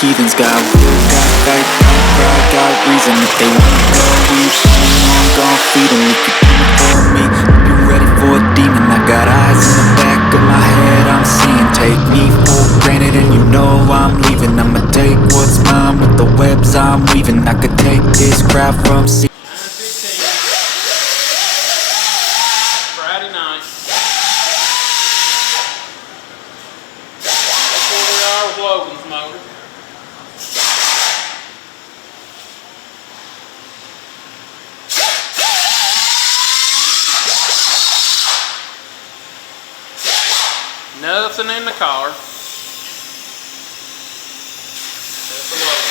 heathens. Got will, got fight, got pride, got reason. If they wanna go eat, I'm gon' feed them. If you're coming for me, be ready for a demon. I got eyes in the back of my head, I'm seeing. Take me for granted and you know I'm leaving. I'ma take what's mine with the webs I'm weaving. I could take this crowd from sea. Friday night. That's where we are with Logan's motor. Nothing in the car. That's the Logan.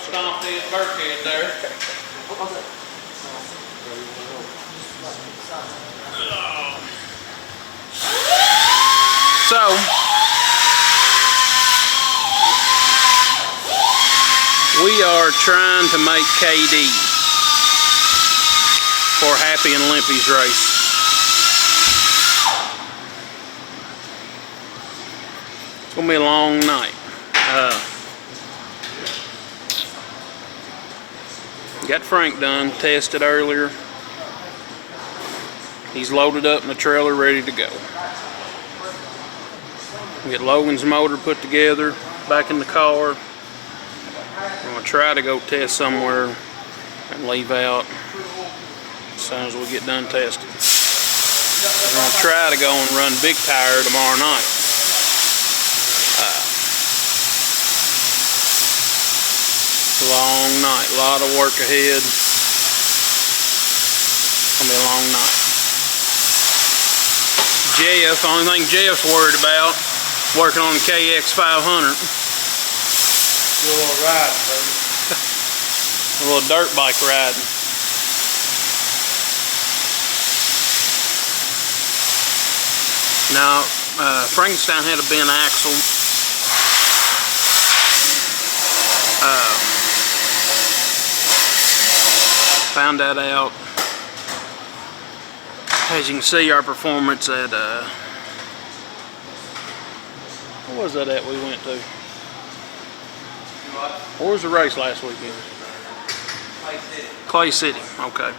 Stomp his bird there. So, we are trying to make KD for Happy and Limpy's race. It's gonna be a long night. Got Frank done, tested earlier. He's loaded up in the trailer, ready to go. We get Logan's motor put together, back in the car. I'm gonna try to go test somewhere and leave out as soon as we get done testing. We're gonna try to go and run Big Tire tomorrow night. Long night, a lot of work ahead. It's gonna be a long night. Jeff, the only thing Jeff's worried about, working on the KX 500. Do a little riding, baby. A little dirt bike riding. Now, Frankenstein had a bent axle. Found that out. As you can see, our performance at what was that at we went to? Where was the race last weekend? Clay City. Okay.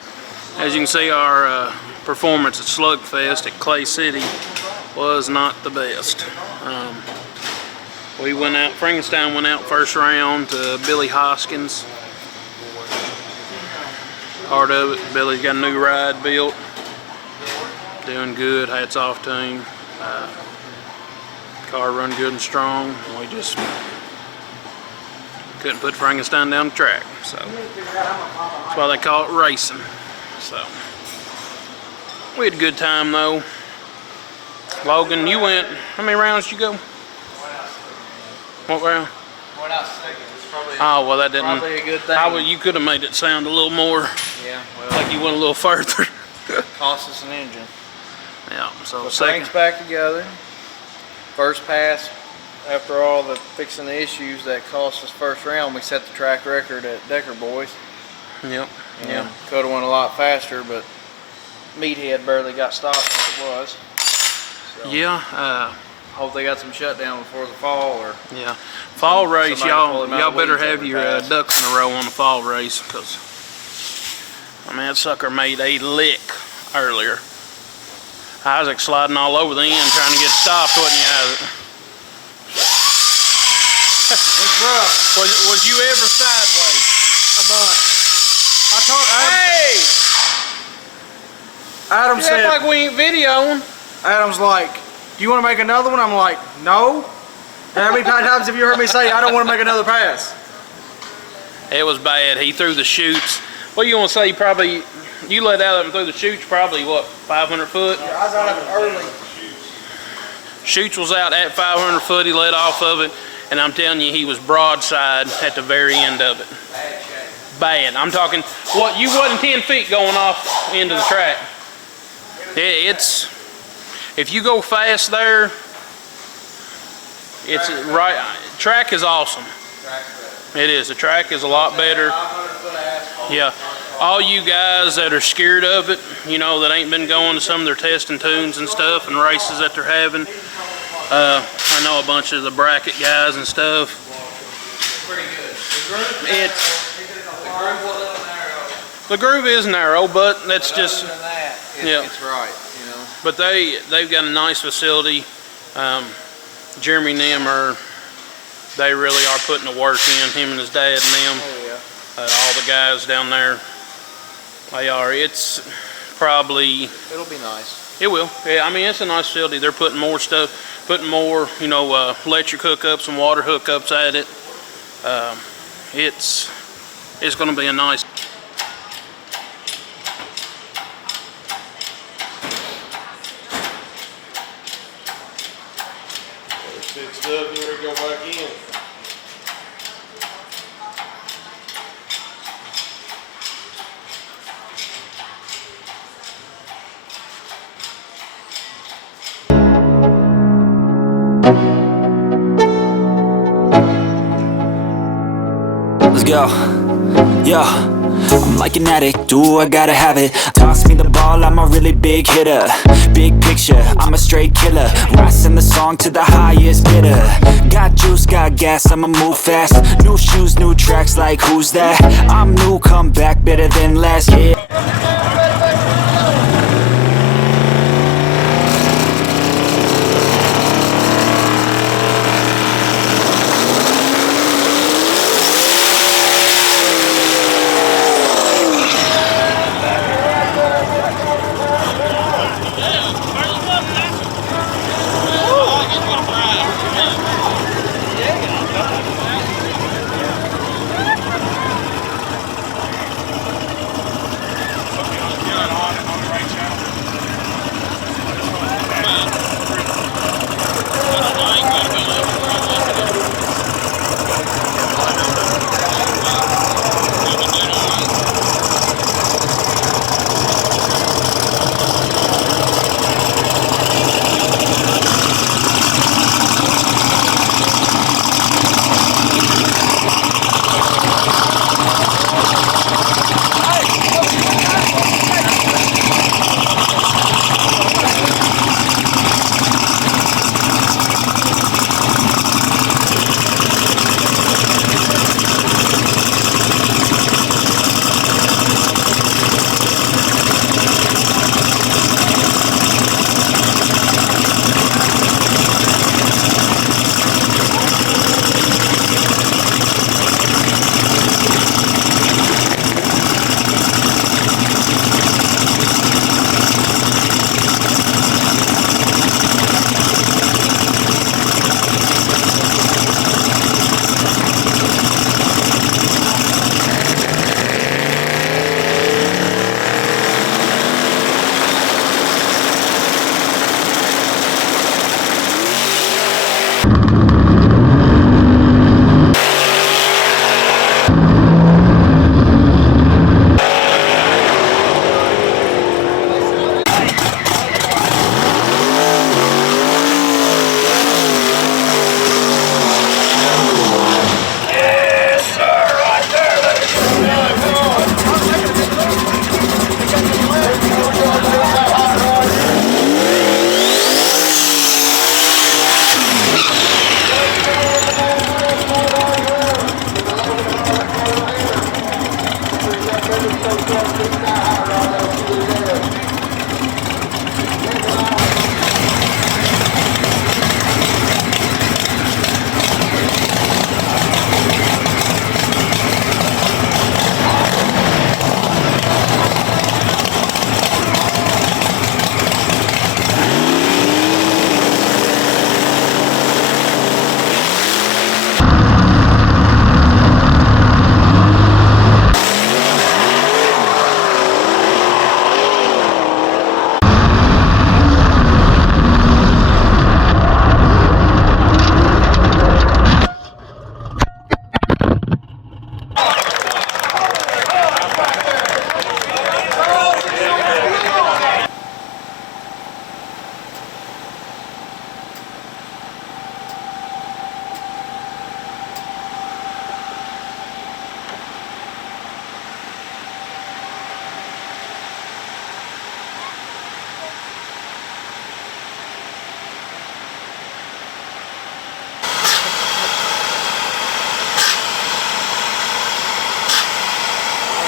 As you can see, our performance at Slugfest at Clay City was not the best. We went out. Frankenstein went out first round to Billy Hoskins. Part of it, Billy's got a new ride built. Doing good, hats off to him. Car run good and strong. We just couldn't put Frankenstein down the track. So that's why they call it racing. So we had a good time though. Logan, you went, how many rounds did you go? What round? Went out second. It's probably, oh, well that didn't. Probably a good thing. You could have made it sound a little more. Yeah, well, like you went a little further. cost us an engine. Yeah, so But second. things back together. First pass, after all the fixing the issues that cost us first round, we set the track record at Decker Boys. Yep. And Yeah. could have went a lot faster, but Meathead barely got stopped as it was. So, Yeah. hope they got some shutdown before the fall, or Yeah. Fall race, somebody pull him out y'all of the better weeds have every your pass. ducks in a row on the fall race, because I mean that sucker made a lick earlier. Isaac sliding all over the end trying to get stopped, wasn't you, Isaac? it's rough. Was you ever sideways? A bunch. Hey! Adam You said, act like we ain't videoing. Adam's like, do you want to make another one? I'm like, no. How many times have you heard me say I don't want to make another pass? It was bad. He threw the chutes. What do you want to say? Probably, you let out and threw the chutes probably, what, 500 foot? Yeah, I was out of it early. Chutes was out at 500 foot. He let off of it. And I'm telling you, he was broadside at the very end of it. Bad. I'm talking, what, you wasn't 10 feet going off into the track. It's, if you go fast there, it's right, track is awesome. It is, the track is a lot better. Yeah, all you guys that are scared of it, you know, that ain't been going to some of their testing tunes and stuff and races that they're having. I know a bunch of the bracket guys and stuff. Pretty good. The groove is narrow, but that's just, other than that, yeah. It's right, you know. But they've got a nice facility. Jeremy and them they really are putting the work in, him and his dad and them. Oh yeah. All the guys down there, they are. It's probably, It'll be nice. it will. Yeah, I mean, it's a nice facility. They're putting more stuff, putting more, you know, electric hookups and water hookups at it. It's going to be a nice. Fixed up, you ready to go back in? Let's go. Yo, I'm like an addict, do I gotta have it. Toss me the ball, I'm a really big hitter. Big picture, I'm a straight killer. Rising the song to the highest bidder. Got juice, got gas, I'ma move fast. New shoes, new tracks, like who's that? I'm new, come back better than last. Yeah. On the right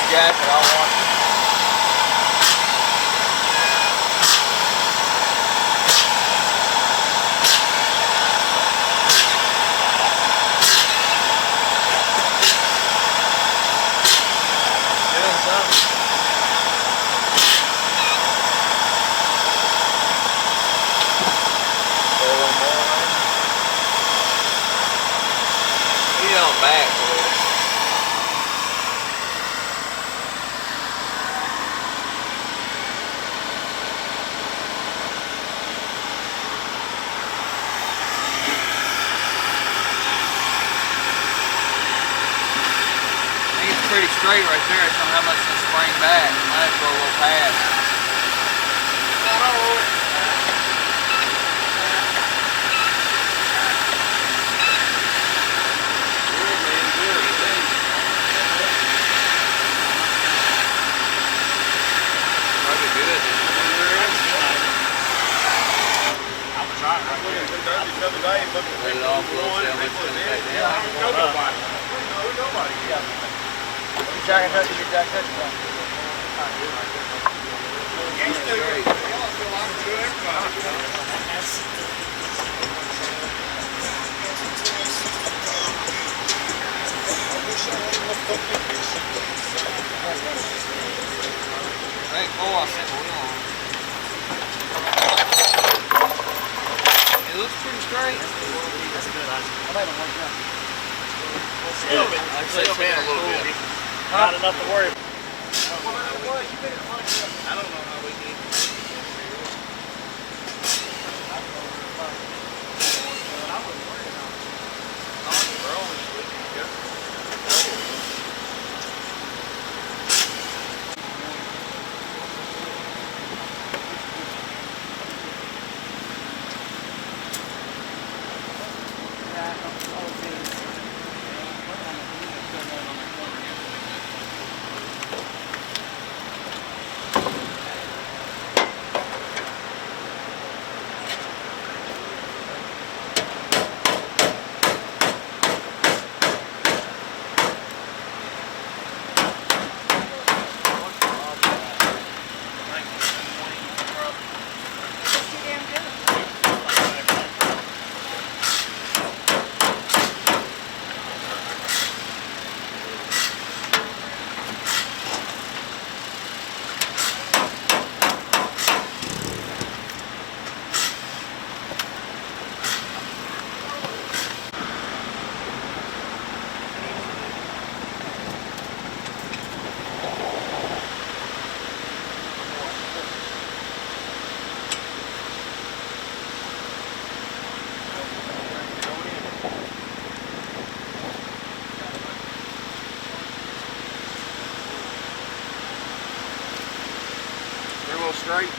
jacket, I'll watch it. Doing something. Throw a little more on. He's on back a little. Pretty straight right there. It's on how much to spring back. Might have to go a little past. Might be good. Let it off a little, see how much it's going to take down. Jack and touch, Jack touch. Hey, cool, I'll set the wheel on. It looks pretty straight. That's good. I'll let him work out. I'd say it's a little bit. Not enough to worry about. I don't know how we can. Straight?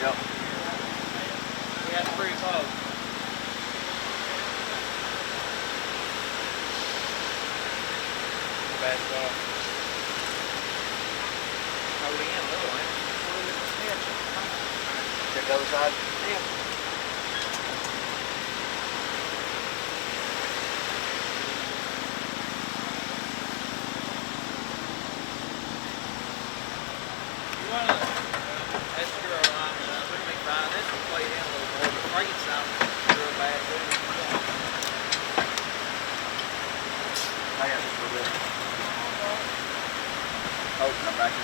Yep. We got pretty close. Back off. Hold in a little, man. Check the other side? Yeah. Oh, come back in.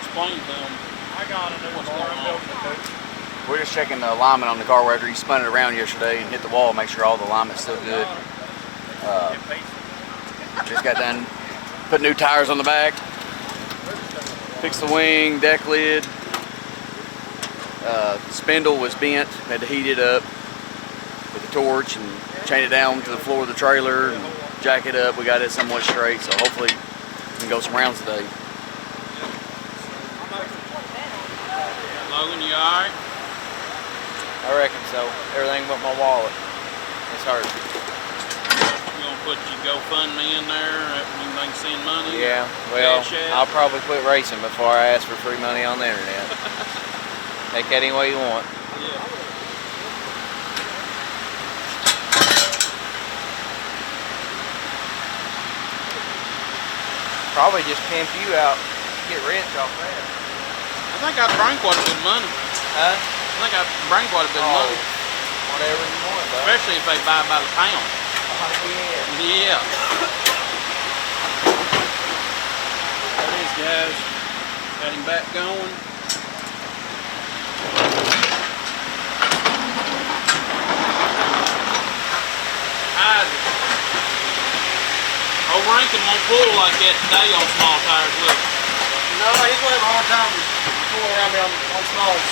Explain to them. I got it. What's going on? We're just checking the alignment on the car after you spun it around yesterday and hit the wall, make sure all the alignment's still good. Just got done putting new tires on the back, fixed the wing, deck lid. The spindle was bent, had to heat it up with a torch and chain it down to the floor of the trailer and jack it up. We got it somewhat straight, so hopefully we can go some rounds today. Logan, you alright? I reckon so. Everything but my wallet. It's hurt. You gonna put your GoFundMe in there. You can send money. Yeah, well, Cash App. I'll probably quit racing before I ask for free money on the internet. Take that any way you want. Yeah. Probably just pimp you out, get rich off that. I think I'd bring quite a bit of money. Huh? I think I'd bring quite a bit of Oh, money. whatever you want, bud. Especially if they buy by the pound. Oh, yeah. Yeah. There it is, guys. Got him back going. Isaac. Old Rankin won't pull like that today on small tires, will he? No, he's gonna have a hard time pulling around me on smalls.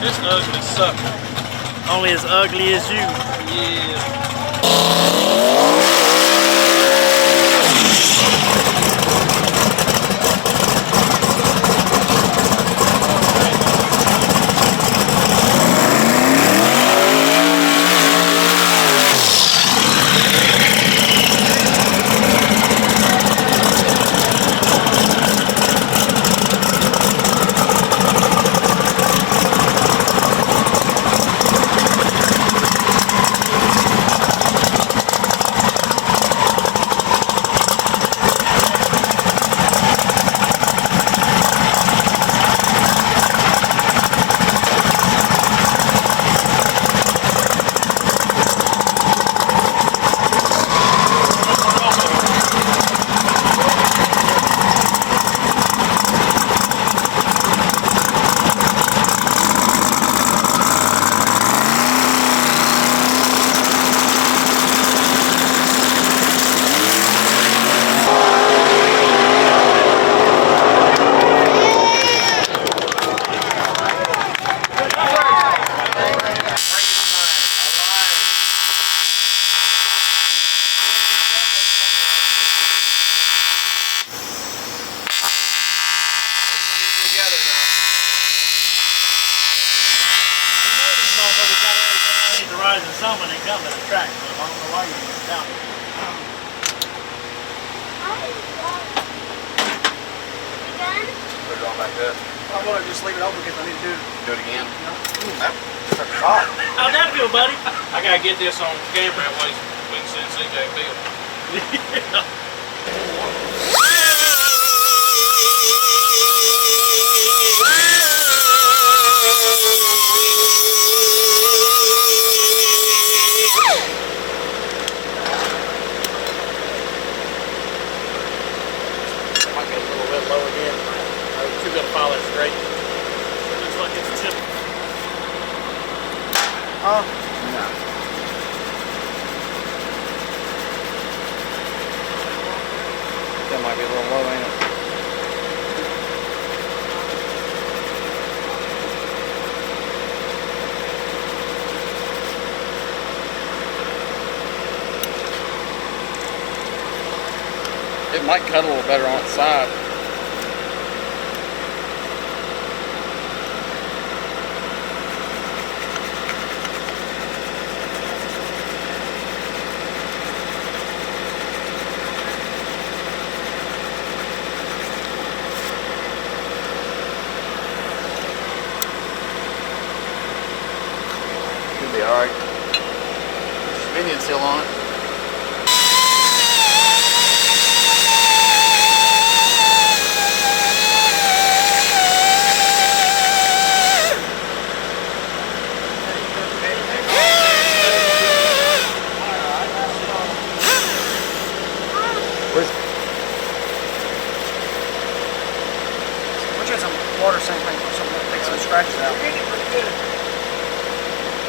This ugly sucker. Only as ugly as you. Yeah. there's some when they come to the track, but I don't know why you use it down here. Put it on back up. I'm gonna just leave it open because I need to do it. Do it again. How'd that feel, buddy? I gotta get this on camera that way so we can send CJ Bill. Might be a little bit low again. You gotta follow it straight. It looks like it's tipped. That might be a little low, ain't it? It might cut a little better on its side. Should be alright. Spinning still on it. We'll get some water sampling or something to take some scratches out.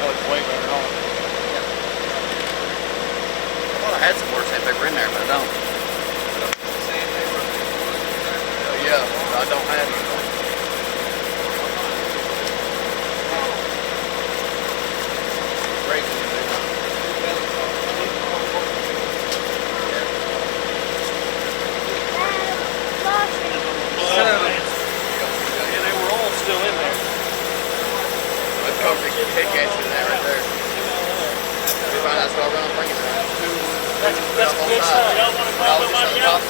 Oh, it's way better on it. I thought I had some water sandpaper in there, but I don't. Yeah, I don't have it. Yeah, they were all still in there. Let's go for the kick ass in that right there. We find that's what I'm bringing it. That's good stuff. Y'all want to call nobody else?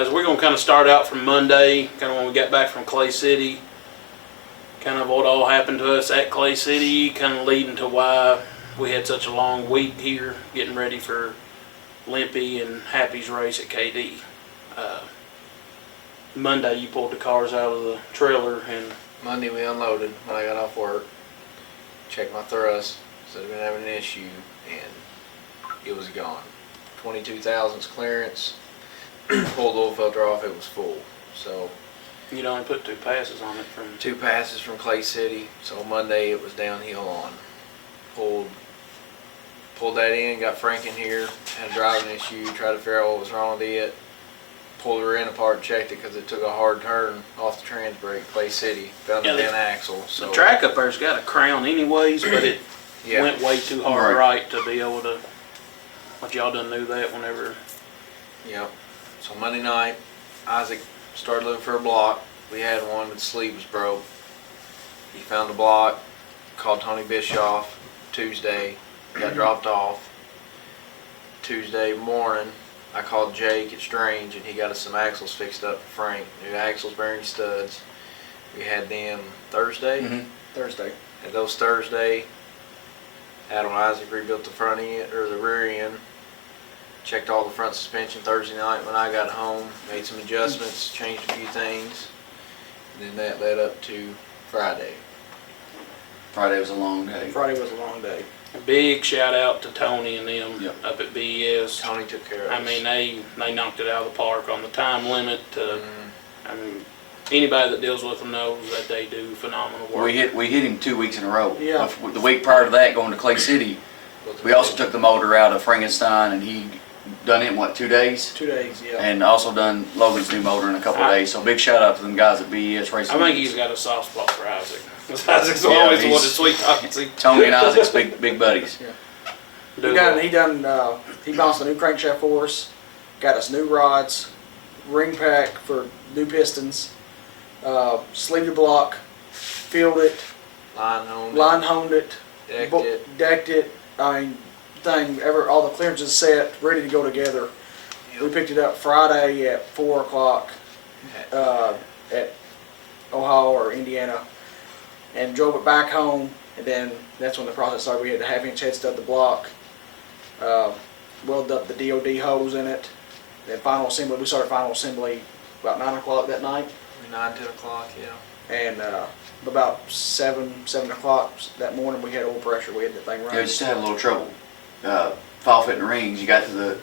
guys. We're gonna kind of start out from Monday, kind of when we got back from Clay City, kind of what all happened to us at Clay City, kind of leading to why we had such a long week here, getting ready for Limpy and Happy's race at KD. Monday, you pulled the cars out of the trailer, and Monday we unloaded when I got off work. Checked my thrust, said we've been having an issue, and it was gone. 22 thousandths clearance. Pulled the oil filter off, it was full. So you'd only put 2 passes on it from. 2 passes from Clay City. So Monday it was downhill on. Pulled that in, got Frank in here, had a driving issue, tried to figure out what was wrong with it. Pulled her in apart, checked it because it took a hard turn off the trans brake, Clay City, found the bent axle. So the track up there's got a crown anyways, but it yeah. went way too hard right to be able to. But y'all done knew that whenever. Yep. So Monday night, Isaac started looking for a block. We had one, but the sleeve was broke. He found a block, called Tony Bischoff Tuesday, got dropped off. Tuesday morning, I called Jake at Strange, and he got us some axles fixed up for Frank. New axles, bearing studs. We had them Thursday. Thursday. Had those Thursday. Had on Isaac rebuilt the front end or the rear end. Checked all the front suspension Thursday night when I got home. Made some adjustments, changed a few things. And then that led up to Friday. Friday was a long day. Friday was a long day. A big shout out to Tony and them Yep. up at BES. Tony took care of us. I mean, they knocked it out of the park on the time limit. I mean, anybody that deals with them knows that they do phenomenal work. We hit him 2 weeks in a row. Yeah. The week prior to that, going to Clay City, we also took the motor out of Frankenstein, and he done it in what, 2 days? 2 days, yeah. And also done Logan's new motor in a couple of days. So big shout out to them guys at BES Racing. I think he's got a soft spot for Isaac. Isaac's always the one that's sweet talking. Tony and Isaac's big buddies. He bounced a new crankshaft for us, got us new rods, ring pack for new pistons, sleeved the block, filled it, line honed it, decked it. I mean, all the clearances set, ready to go together. Yep. We picked it up Friday at 4 o'clock at Ohio or Indiana, and drove it back home. And then that's when the process started. We had a 1/2-inch head stud the block, welded up the DOD hose in it. Then final assembly. We started final assembly about 9 o'clock that night. 9, 10 o'clock, yeah. And about 7 o'clock that morning, we had oil pressure. We had the thing Yeah, we running. just had a little trouble. Fall fitting rings. You got to the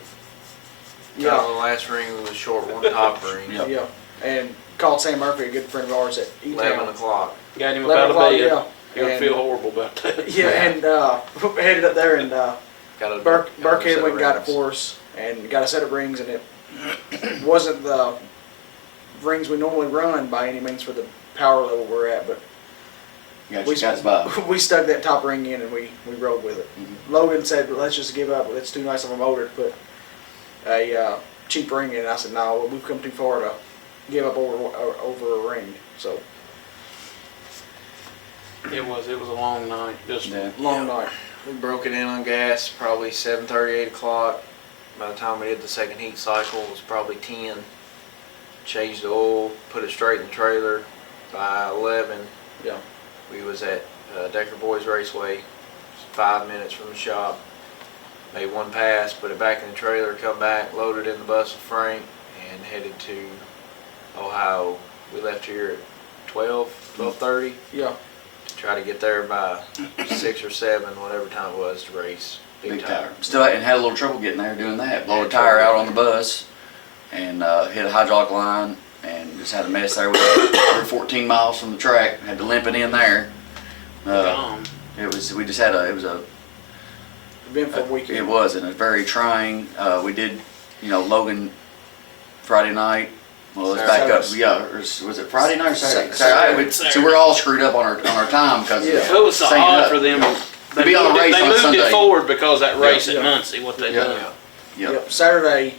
Got on the last ring was short, one top ring. Yep. Yeah. And called Sam Murphy, a good friend of ours at 11 E-Town. o'clock. Got him 11 about a o'clock, bed. yeah. You're gonna And- feel horrible about that. Yeah, and headed up there, and Got a Burkhead went and got it for us, and got a set of rings, and it wasn't the rings we normally run by any means for the power level we're at, but you got your guys by. we stuck that top ring in and we rode with it. Logan said, let's just give up. It's too nice of a motor to put a cheap ring in. And I said, no, we've come too far to give up over a ring. So, It was a long night. Just Yeah. long night. We broke it in on gas probably 7:30, 8 o'clock. By the time we did the second heat cycle, it was probably 10. Changed the oil, put it straight in the trailer. By 11, Yeah. we was at Decker Boys Raceway, 5 minutes from the shop. Made one pass, put it back in the trailer, come back, loaded in the bus with Frank, and headed to Ohio. We left here at 12:30. Yeah. Try to get there by 6 or 7, whatever time it was to race. Big tire. Still and had a little trouble getting there doing that. Blow a tire out on the bus and hit a hydraulic line and just had a mess there. We were 14 miles from the track. Had to limp it in there. gone. It was a Eventful weekend. It was, and it was very trying. We did, Logan Friday night. Well, let's back up. Yeah, was it Friday night or Saturday? Saturday. So we're all screwed up on our time because Yeah. It was so odd for them. They be on a race they on moved Sunday. it forward because that race Yeah. at Muncie, what they Yeah. done. Yep. Yep. Saturday,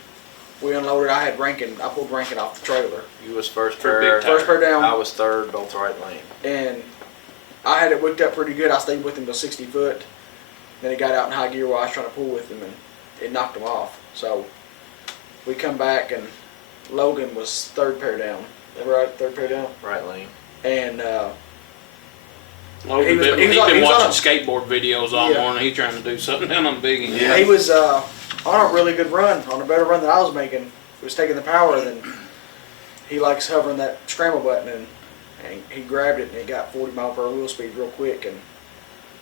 we unloaded. I pulled Rankin off the trailer. You was first For pair. big tire. First pair down. I was third, both right lane. And I had it wicked up pretty good. I stayed with him till 60 foot. Then he got out in high gear while I was trying to pull with him, and it knocked him off. So we come back, and Logan was third pair down. Is that right? Third pair down. Right lane. And Logan He was- been, he was he's on- been he was on watching skateboard videos all Yeah. morning. He's trying to do something down on the big end. Yeah. he was on a really good run, on a better run than I was making. He was taking the power, then he likes hovering that scramble button, and he grabbed it and it got 40 mile per hour wheel speed real quick and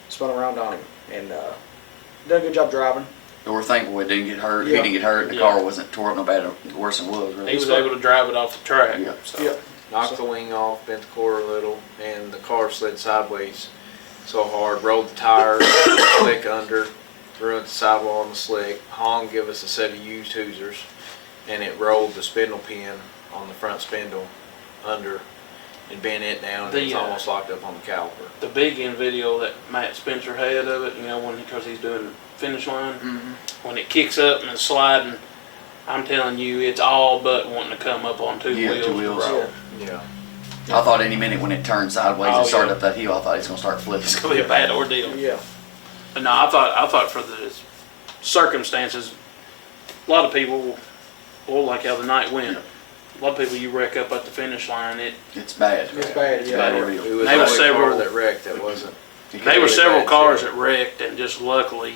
spun around on him. And done a good job driving. But we're thankful it didn't get hurt. Yeah. He didn't get hurt. The Yeah. car wasn't tore up no bad, worse than it was. Really. He was able to drive it off the track. Yeah. So. Yeah. Knocked the wing off, bent the quarter a little, and the car slid sideways so hard, rolled the tires, slick under, threw it the sidewall on the slick. Hong give us a set of used Hoosiers, and it rolled the spindle pin on the front spindle under and bent it down, and The, it's almost locked up on the caliper. The big end video that Matt Spencer had of it, you know, because he's doing the finish line, when it kicks up and it's sliding, I'm telling you, it's all but wanting to come up on two Yeah, wheels. two wheels. Bro. Yeah. I thought any minute when it turned sideways Oh, and started yeah. up that hill, I thought it was gonna start flipping. It's gonna be a bad ordeal. Yeah. But no, I thought for the circumstances, a lot of people, well, like how the night went. Yeah. A lot of people you wreck up at the finish line. It's bad. It's bad, It's yeah. bad Yeah. ordeal. It was There the were only several- car that wrecked that wasn't. There were several bad cars shape. that wrecked, and just luckily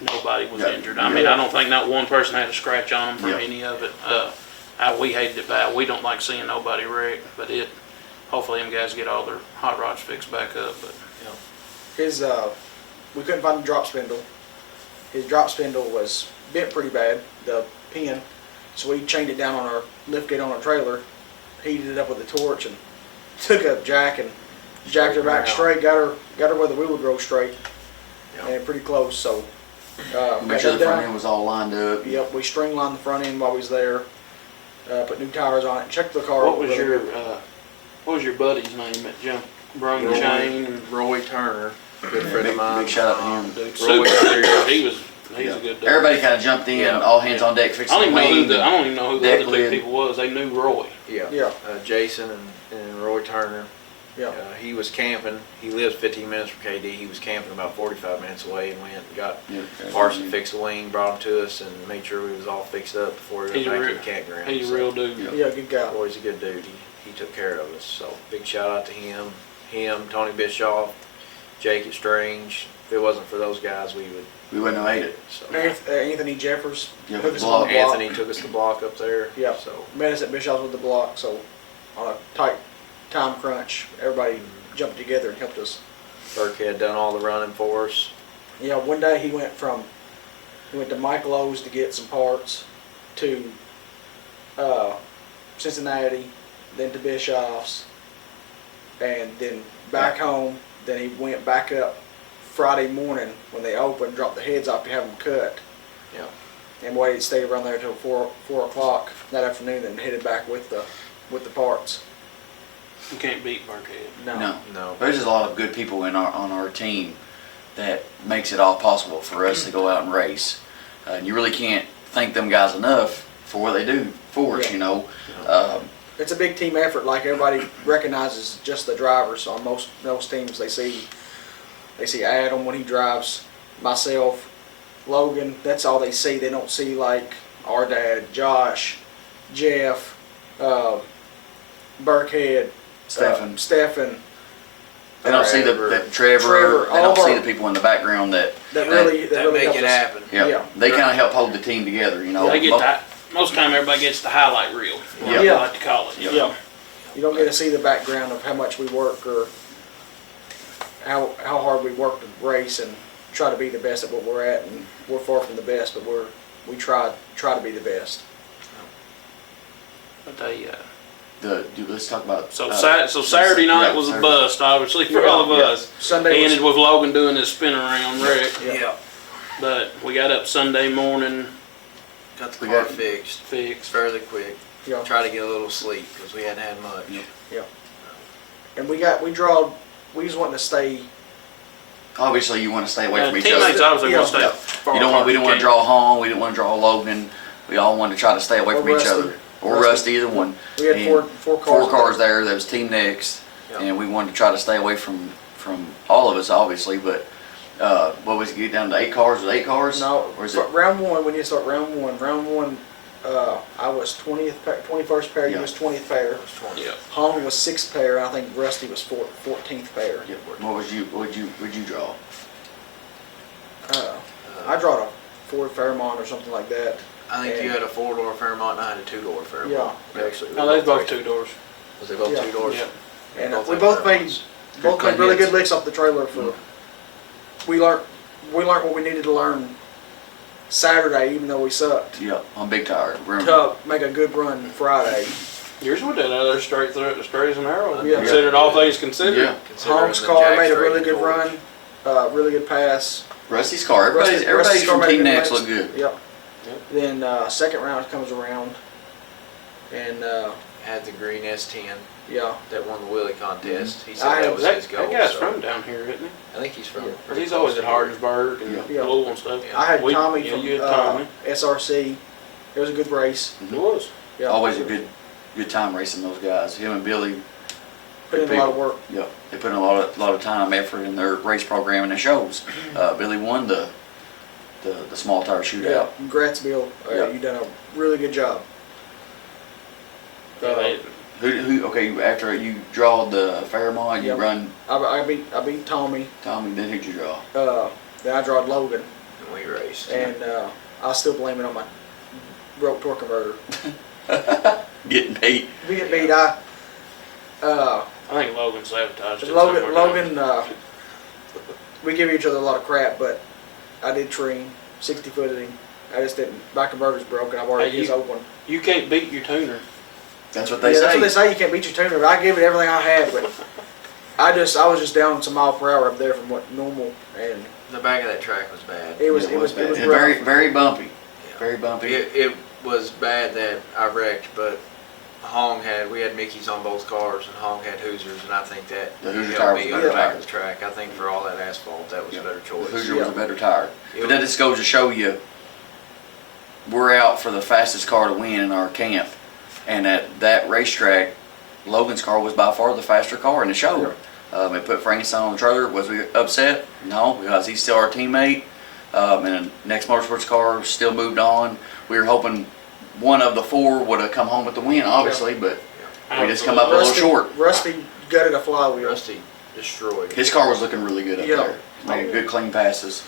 nobody was Yeah. injured. I mean, I don't think not one person had a scratch on them from Yeah. any of it. We hated it bad. We don't like seeing nobody wreck, but hopefully them guys get all their hot rods fixed back up. But His we couldn't find the drop spindle. His drop spindle was bent pretty bad, the pin. So we chained it down on our lift gate on our trailer, heated it up with a torch, and took a jack and jacked her back straight. Got her where the wheel would grow straight, and pretty close. So Make got sure that the front down. end was all lined up. Yep, we string lined the front end while we was there. Put new tires on it. Checked the car. what was really your good. what was your buddy's name that brung the Roy. chain? And, Roy Turner, good friend of mine. Big shout out to him. dude, Roy. super. He's Yeah. a good dude. Everybody kind of jumped in, Yeah. all hands on deck, fixing I don't the even know wing. who the deck other two lid. people was. They knew Roy. Yeah. Yeah. Jason and Roy Turner. Yeah. He was camping. He lives 15 minutes from KD. He was camping about 45 minutes away and went and got Yeah. parts to fix the wing, brought him to us, and made sure we was all fixed up before we He's went a back real- to the campground. He's a So, real dude. Yeah. Yeah, good guy. Roy's a good dude. He took care of us. So big shout out to him, Tony Bischoff, Jake at Strange. If it wasn't for those guys, we We wouldn't have made it. So Anthony Jeffers. Yeah, hooked us block. on the block. Anthony took us the block up there. Yeah. So Met us at Bishop's with the block, so on a tight time crunch, everybody jumped together and helped us. Burke had done all the running for us. Yeah, one day he went to Mike Lowe's to get some parts, to Cincinnati, then to Bishop's, and then back home. Then he went back up Friday morning when they opened, dropped the heads off to have them cut. Yeah. And waited, stayed around there till 4 o'clock that afternoon, and headed back with the parts. You can't beat Burkhead. No. No. There's just a lot of good people on our team that makes it all possible for us to go out and race. And you really can't thank them guys enough for what they do for us, Yeah. you know. It's a big team effort. Like everybody recognizes just the drivers on most teams. They see Adam when he drives, myself, Logan. That's all they see. They don't see like our dad, Josh, Jeff, Burkhead, Stephen. Stephen. They don't see Trevor. the Trevor. Trevor, They don't all of see our- the people in the background that That really make help it us. happen. Yeah. they kind of help hold the team together, you know. They get that. Most of the time, everybody gets the highlight reel. Yeah. Yeah. I like to call it. Yeah. You don't get to see the background of how much we work or how hard we work to race and try to be the best at what we're at. And we're far from the best, but we try to be the best. But they, Let's talk about. so Saturday night yeah, was a Saturday. bust, obviously, for Yeah, all of yeah. us. Sunday was, Ended with Logan doing his spin around wreck. Yeah. But we got up Sunday morning, Got the We car got- fixed fixed. fairly quick. yeah, Try to get a little sleep because we hadn't had much. Yeah. and we was wanting to stay. Obviously, you want to stay away from each Teammates other. obviously want to stay Yeah. far We don't apart want. We if don't want to can. draw Hong. We didn't want to draw Logan. We all wanted to try to stay away Or from each Rusty. other. Or Rusty. Rusty, either one. We had And four cars. four cars there. There was team next, Yeah. and we wanted to try to stay away from all of us, obviously. But what was it, get down to 8 cars? Was it 8 cars? No, Or is it? round one. We need to start round one. Round one. I was 21st pair, you Yeah. was 20th pair. It was 20. Yeah. Hong was 6th pair, and I think Rusty was 14th pair. Yeah. What would you draw? I drawed a Ford Fairmont or something like that. I think you And- had a 4-door Fairmont and I had a 2-door Fairmont. Yeah. Actually, No, they both 2 doors. Was they both Yeah. 2 doors? Yeah. And Both we had both made Fairmonts. really hits. good licks off the trailer for. We learned what we needed to learn Saturday, even though we sucked, Yeah, on big tire. to make a good run Friday. Yours would have another straight through it, straight as an arrow. Yeah. Considered all things considered. Yeah. Considering Hong's the car jack made a straight really good torch. run, really good pass. Rusty's car. Everybody's Rusty's car from made a Team good Next race. look good. Yep. Yep. Then second round comes around, and Had the green S10 yeah, that won the Willie contest. He said I- that was That, his goal. that guy's so from down here, isn't he? I think he's from. Yeah. Or he's always at Hardensburg and Yeah. Louisville and stuff. Yeah. I had We- Tommy yeah, from you had Tommy. SRC. It was a good race. It was. Yeah, Always a good time racing those guys. Him and Billy. put in a lot of work. Yeah, they put in a lot of time, effort in their race program, and it shows. Billy won the small tire Yeah, shootout. congrats, Bill. Yeah. You done a really good job. Yeah, they, Who? Okay, after you draw the Fairmont, you Yep. run I beat Tommy. Tommy. Then who'd you draw? Then I drawed Logan, And we raced. and I still blame it on my rope torque converter. Getting beat. We get beat. I think Logan sabotaged it. Logan somewhere. we give each other a lot of crap, but I did trim 60-footed him. I just didn't. My converter's broken. I've already Hey, his you- open. You can't beat your tuner. That's what they Yeah, say. that's what they say. You can't beat your tuner. But I gave it everything I had, but I was just down some mile per hour up there from what normal, and The back of that track was bad. it was bad. rough. And very bumpy. Yeah. Very bumpy. It was bad that I wrecked, but we had Mickey's on both cars, and Hong had Hoosiers, and I think that The Hoosier helped tire was me a on better the back tire. of the track. I think for all that asphalt, that was a better The choice. Hoosier Yeah. was a better tire. It But that was- just goes to show you, we're out for the fastest car to win in our camp, and at that racetrack, Logan's car was by far the faster car, and it showed. It put Frankenstein on the trailer. Was we upset? No, because he's still our teammate. And the next motorsports car still moved on. We were hoping one of the four would have come home with the win, obviously, but we just come up a little short. Rusty gutted a flywheel. Rusty destroyed. His car was looking really good up Yeah. there. Making good, clean passes.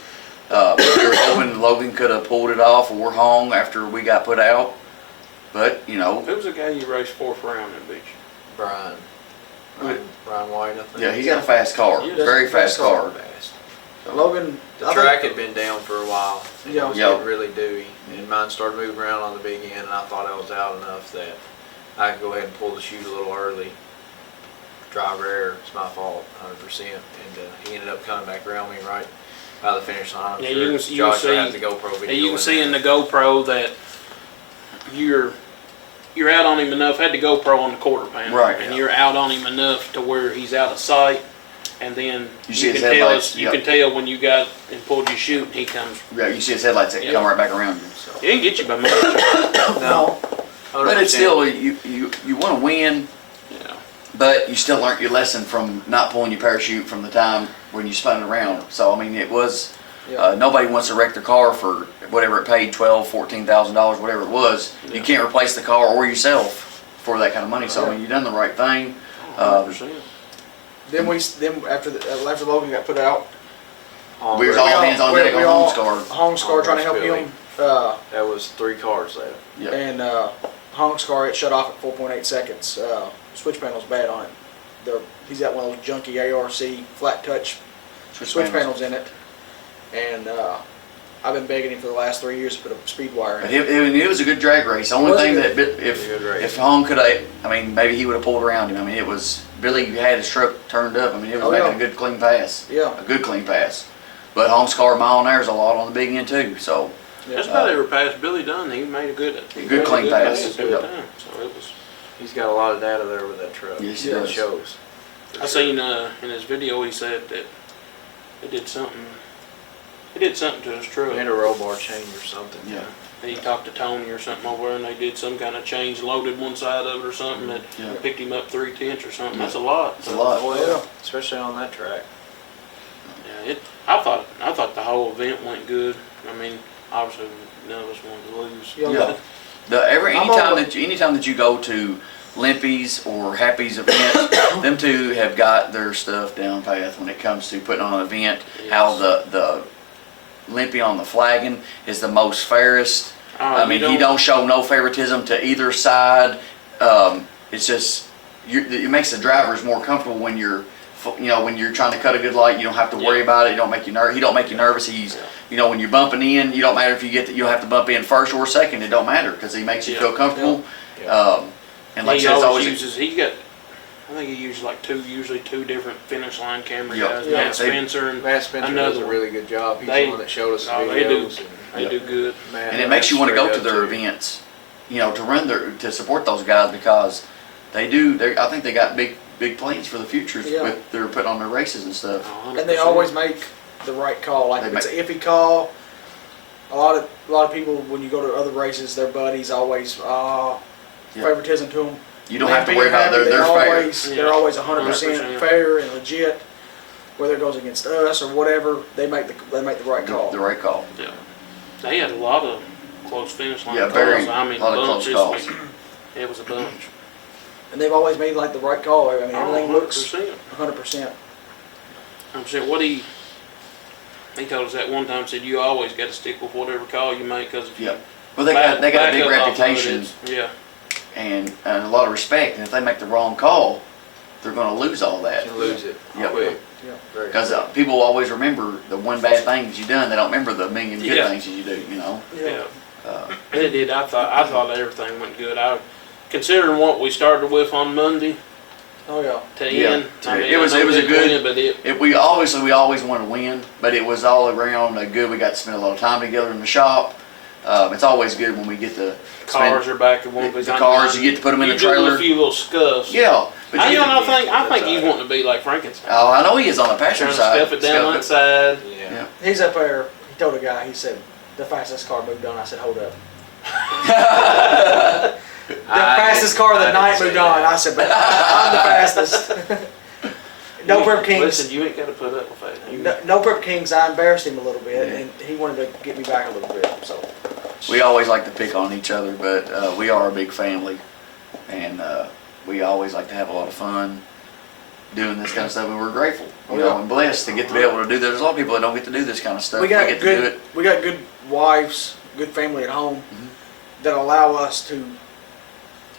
We were hoping Logan could have pulled it off or hung after we got put out. But, you know, Who was the guy you raced fourth round in Beach? Brian. Brian White, I think. yeah, he's got a fast car. Yeah, Very fast car. Fast. Logan. The I track think- had been down for a while. And Yeah. it was Yeah. getting really dewy. And mine started moving around on the big end, and I thought I was out enough that I could go ahead and pull the chute a little early. Driver error, it's my fault, 100%. And he ended up coming back around me right by the finish line. I'm Yeah, sure you can Josh see- had the GoPro video. Yeah, you can in see there. in the GoPro that you're out on him enough. Had the GoPro on the quarter panel, Right, And yeah. you're out on him enough to where he's out of sight, and then You see his can tell. headlights, You yep. can tell when you got and pulled your chute, and he comes. Yeah, you see his headlights that Yeah. come right back around you. So. He didn't get you by much. No. But it's still, you want to win, Yeah. but you still learned your lesson from not pulling your parachute from the time when you spun it around. So, I mean, it was, Yeah. nobody wants to wreck their car for whatever it paid, $12,000, $14,000, whatever it was. You Yeah. can't replace the car or yourself for that kind of money. So, I mean, you've done the right thing. 100%. Then after Logan got put out, Hong We was raced. all hands on deck on Hong's car. Hong's car trying to help Billy. him. That was 3 cars there. Yep. And Hong's car, it shut off at 4.8 seconds. Switch panel's bad on it. He's got one of those junky ARC flat touch switch panels in it. And I've been begging him for the last 3 years to put a speed wire in it. It was a good drag race. The only Was thing it? that It was a good race. if Hong could have, I mean, maybe he would have pulled around him. I mean, it was Billy had his truck turned up. I mean, it was Oh, making yeah. a good clean pass. Yeah. A good clean pass. But Hong's car mile an hour is a lot on the big end too. So Just about every pass Billy done, he made a good clean pass. every Yep. time. So it was. He's got a lot of data there with that truck. Yes, he It does. shows. I seen in his video he said that it did something. It did something to his truck. He had a roll bar change or something. yeah, He talked to Tony or something over there, and they did some kind of change, loaded one side of it or something that Yeah. picked him up 3/10 or something. Yeah. That's a lot. it's a lot. Oh Yeah. yeah, especially on that track. Yeah, I thought the whole event went good. I mean, obviously none of us wanted to lose. Yeah. Yeah. Anytime that you go to Limpy's or Happy's events, them two have got their stuff down path when it comes to putting on an event. Yes. How the Limpy on the flagging is the most fairest. I mean, he don't show no favoritism to either side. It's just it makes the drivers more comfortable when you're trying to cut a good light. You don't have to worry about it. You don't make you nervous. He don't make you nervous. He's when you're bumping in, you don't matter if you don't have to bump in first or second. It don't matter because he makes you feel comfortable. And like he I said, always uses. I think he uses usually two different finish line camera guys. Matt Spencer and Matt Spencer does a really good job. He's the one that showed us the videos. They do good. And it makes you want to go to their events, to support those guys because they do. I think they got big plans for the future with they're putting on their races and stuff. 100%. And they always make the right call. Like if it's an iffy call, a lot of people when you go to other races, their buddies always favoritism to them. You don't have to worry about they're fair. They're always 100% fair and legit. Whether it goes against us or whatever, they make the right call. The right call. Yeah. They had a lot of close finish line calls. A lot of close calls. It was a bunch. And they've always made the right call. I mean, everything looks 100%. What he told us that one time, said you always got to stick with whatever call you make because well, they got a big reputation. And a lot of respect. And if they make the wrong call, they're going to lose all that. You lose it. Quick. Because people always remember the one bad thing that you done. They don't remember the million good things that you do. It did. I thought everything went good. Considering what we started with on Monday. To end. It was a good. We always wanted to win, but it was all around good. We got to spend a lot of time together in the shop. It's always good when we get to cars are back at one. The cars, you get to put them in the trailer. A few little scuffs. Yeah. But I think he's wanting to be like Frankenstein. Oh, I know he is on the passenger side. Stuff it down that side. Yeah. He's up there. He told a guy. He said the fastest car moved on. I said, hold up. The fastest car of the night moved on. I said, but I'm the fastest. No Prep Kings. Listen, you ain't got to put up with that. No Prep Kings. I embarrassed him a little bit, and he wanted to get me back a little bit. So we always like to pick on each other, but we are a big family, and we always like to have a lot of fun doing this kind of stuff, and we're grateful, and blessed to get to be able to do this. There's a lot of people that don't get to do this kind of stuff. We got good wives, good family at home that allow us to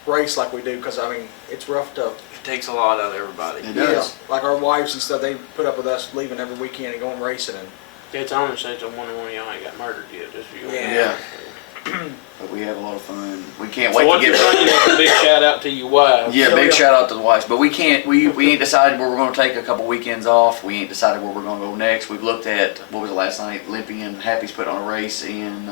race like we do, because I mean it's rough to. It takes a lot out of everybody. It does. Like our wives and stuff, they put up with us leaving every weekend and going racing. And it's honestly, I'm wondering when y'all ain't got murdered yet. Yeah. But we have a lot of fun. We can't wait to get a big shout out to your wives. Yeah, big shout out to the wives. But we ain't decided where we're going to take a couple weekends off. We ain't decided where we're going to go next. We've looked at, what was it last night? Limpy and Happy's put on a race in,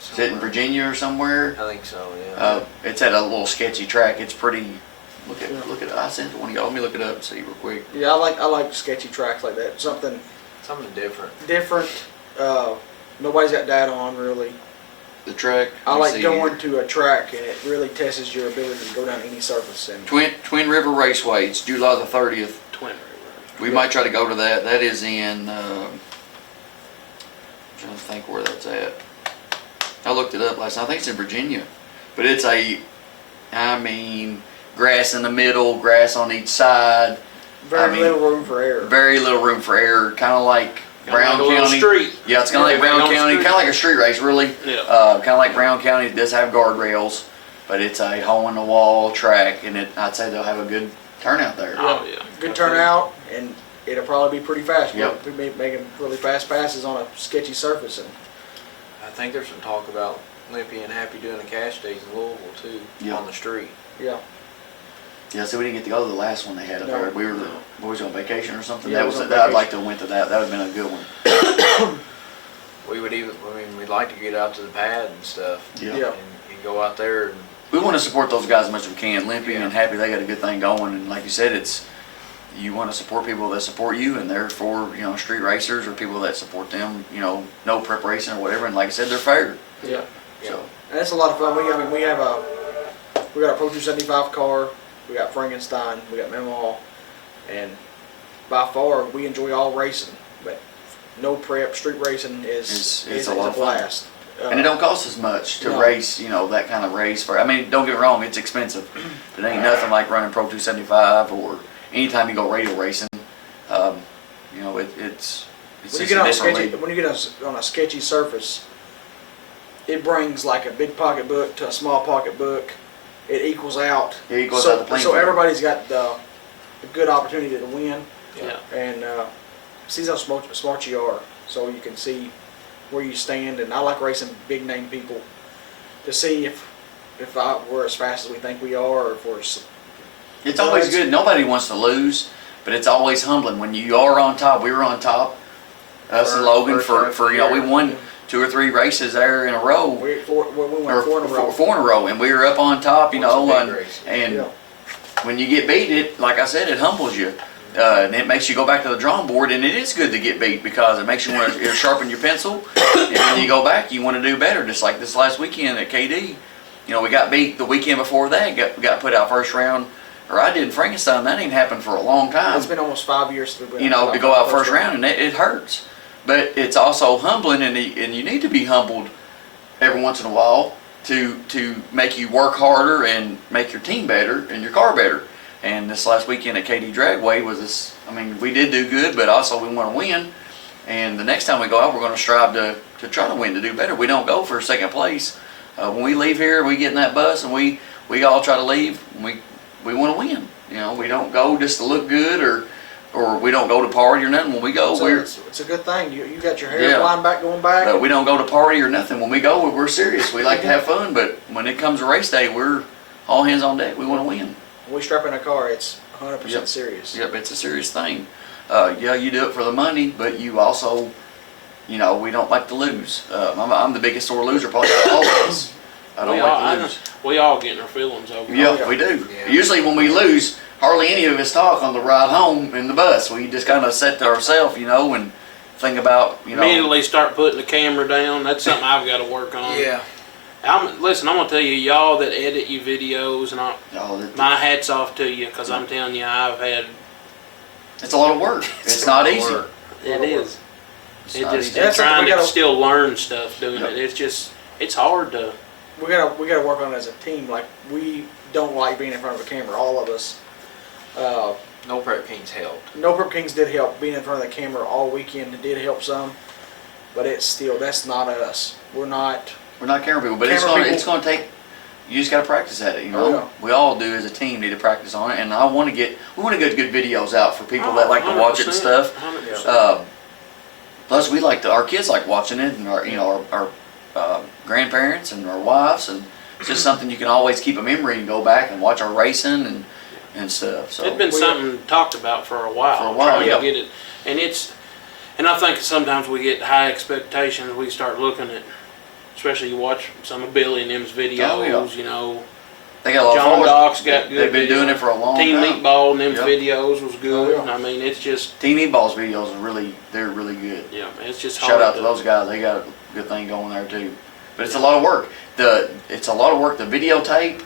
is it in Virginia or somewhere? I think so, yeah. It's at a little sketchy track. It's pretty, look at it. I sent it to one of y'all. Let me look it up and see real quick. Yeah, I like sketchy tracks like that. Something different. Nobody's got data on really. The track. I like going to a track and it really tests your ability to go down any surface. And Twin River Raceway. It's July the 30th. Twin River. We might try to go to that. That is in. I'm trying to think where that's at. I looked it up last night. I think it's in Virginia, but it's grass in the middle, grass on each side. Very little room for error. Very little room for error. Kind of like Brown County. Street. Yeah, it's kind of like Brown County. Kind of like a street race, really. Yeah. Kind of like Brown County. It does have guardrails, but it's a hole-in-the-wall track, and I'd say they'll have a good turnout there. Oh yeah. Good turnout, and it'll probably be pretty fast. Yep. We'll be making really fast passes on a sketchy surface. And I think there's some talk about Limpy and Happy doing the cash days in Louisville too, on the street. Yeah. Yeah, so we didn't get to go to the last one they had up there. We were on vacation or something. Yeah, I'd like to have went to that. That would have been a good one. We'd like to get out to the pad and stuff. Yeah. And go out there. And we want to support those guys as much as we can. Limpy and Happy, they got a good thing going. And like you said, you want to support people that support you, and they're for, street racers or people that support them, no prep racing or whatever. And like I said, they're fair. Yeah. So. And it's a lot of fun. We got a Pro 275 car. We got Frankenstein, we got Memo, and by far we enjoy all racing. But no prep, street racing is a blast. And it don't cost as much to No. race, you know, that kind of race. I mean, don't get me wrong, it's expensive. But it ain't nothing like running Pro 275 or anytime you go radial racing. You know, it's When just you a get on a different sketchy, league. when you get on a sketchy surface, it brings like a big pocketbook to a small pocketbook. It equals out. Yeah, it equals so, out the playing So field. everybody's got the good opportunity to win, Yeah. and sees how smart you are, so you can see where you stand. And I like racing big name people to see if we're as fast as we think we are, or if we're. It's always good. Nobody wants to lose, but it's always humbling when you are on top. We were on top. Us and Logan for you know, we won 2 or 3 races there in a row. We went 4 in a row. 4 in a row, and we were up on top, you know, What's a big race? and Yeah. when you get beat, it, like I said, it humbles you. And it makes you go back to the drawing board, and it is good to get beat because it makes you want to sharpen your pencil, and when you go back, you want to do better. Just like this last weekend at KD, you know, we got beat the weekend before that, got put out first round, or I did in Frankenstein. That ain't happened for a long time. It's been almost 5 years since we've been. You know, to go out first round, and it hurts. But it's also humbling, and you need to be humbled every once in a while to make you work harder and make your team better and your car better. And this last weekend at KD Dragway was this. I mean, we did do good, but also we want to win. And the next time we go out, we're going to strive to try to win, to do better. We don't go for second place. When we leave here, we get in that bus and we all try to leave. We want to win. You know, we don't go just to look good or we don't go to party or nothing. When we go, So we're. it's a good thing. You got your hair Yeah. flying back, going back. But we don't go to party or nothing. When we go, we're serious. We like to have fun, but when it comes to race day, we're all hands on deck. We want to win. When we strap in a car, it's 100% Yep. serious. Yep, it's a serious thing. Yeah, you do it for the money, but you also, you know, we don't like to lose. I'm the biggest sore loser probably out of all of us. I don't like to lose. We all getting our feelings over. Yeah, yeah. we do. Yeah. Usually when we lose, hardly any of us talk on the ride home in the bus. We just kind of sit to ourselves, you know, and think about, you know. Immediately start putting the camera down. That's something I've got to work on. Yeah. Listen, I'm gonna tell you, y'all that edit your videos, and my hats off to you, because I'm telling you, I've had. It's a lot of work. It's not easy. It is. It's It not just easy. That's something trying we to gotta- still learn stuff doing Yep. it. It's hard to. We gotta work on it as a team. Like, we don't like being in front of a camera, all of us. No Prep Kings helped. No Prep Kings did help. Being in front of the camera all weekend, it did help some, but that's not us. We're not. We're not camera people, but Camera it's gonna take. You just gotta practice at it, you know. Oh, yeah. We all do as a team need to practice on it, and we want to get good videos out for people that like to watch it and stuff. 100%. Plus, our kids like watching it, and our grandparents and our wives, and it's just something you can always keep a memory and go back and watch our racing and stuff. So It's been something talked about for a while. For a while, trying yeah. to get it, and I think sometimes we get high expectations. We start looking at, especially you watch some of Billy and them's videos. Oh, yeah. You know, they got a lot of John followers. Doc's got good. They've been doing videos. it for a long Team time. Meatball and them Yep. videos was good. Oh, yeah. I mean, it's just Team E-Ball's videos they're really good. yeah, it's just hard Shout out to those guys. They got a good thing going there too. But it's a lot of work. It's a lot of work to videotape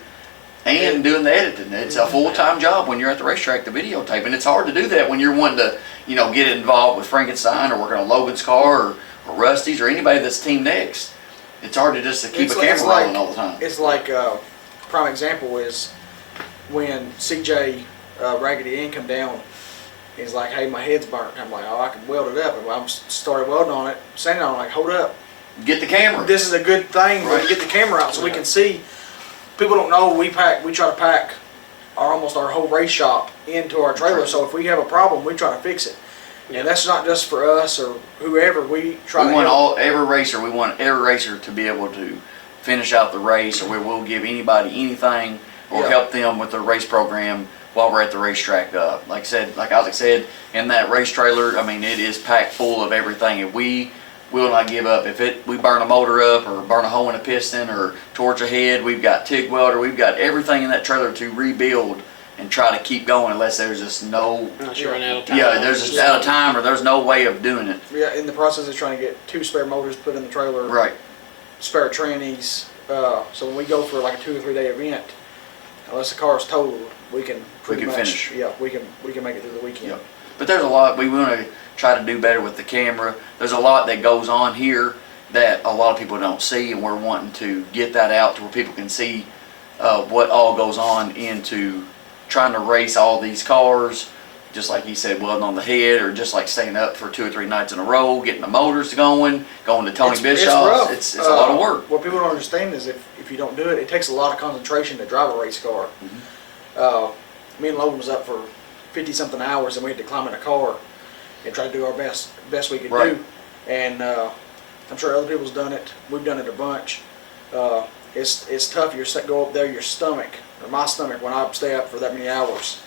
and doing the editing. It's a full-time job when you're at the racetrack to videotape, and it's hard to do that when you're wanting to, you know, get involved with Frankenstein or working on Logan's car or Rusty's or anybody that's team next. It's hard to just keep a camera rolling all the time. It's like prime example is when CJ Raggedy Ann come down. He's like, "Hey, my head's burnt." I'm like, "Oh, I can weld it up." And I started welding on it, sanding on it. Like, hold up, Get the camera. this is a good thing Right. to get the camera out so we can see. People don't know we try to pack almost our whole race shop into our trailer. So if we have a problem, we try to fix it. Yeah. And that's not just for us or whoever. We try We to want help. every racer to be able to finish out the race, or we will give anybody anything or Yeah. help them with their race program while we're at the racetrack. Like Isaac said, in that race trailer, I mean, it is packed full of everything. And we will not give up. If we burn a motor up or burn a hole in a piston or torch a head, we've got TIG welder, we've got everything in that trailer to rebuild and try to keep going unless there's just no, Unless you're running out of time. there's just out of time or there's no way of doing it. Yeah, in the process of trying to get 2 spare motors put in the trailer. Right. Spare trannies. So when we go for like a 2 or 3 day event, unless the car is totaled, we can pretty much finish. Yeah, we can make it through the weekend. Yep. But there's a lot we want to try to do better with the camera. There's a lot that goes on here that a lot of people don't see, and we're wanting to get that out to where people can see what all goes on into trying to race all these cars, just like he said, welding on the head, or just like staying up for 2 or 3 nights in a row, getting the motors going to Tony Bischoff's. It's a lot of work. What people don't understand is if you don't do it, it takes a lot of concentration to drive a race car. Me and Logan was up for 50-something hours, and we had to climb in a car and try to do our best we could do. And I'm sure other people's done it. We've done it a bunch. It's tough. You go up there, your stomach, or my stomach, when I stay up for that many hours,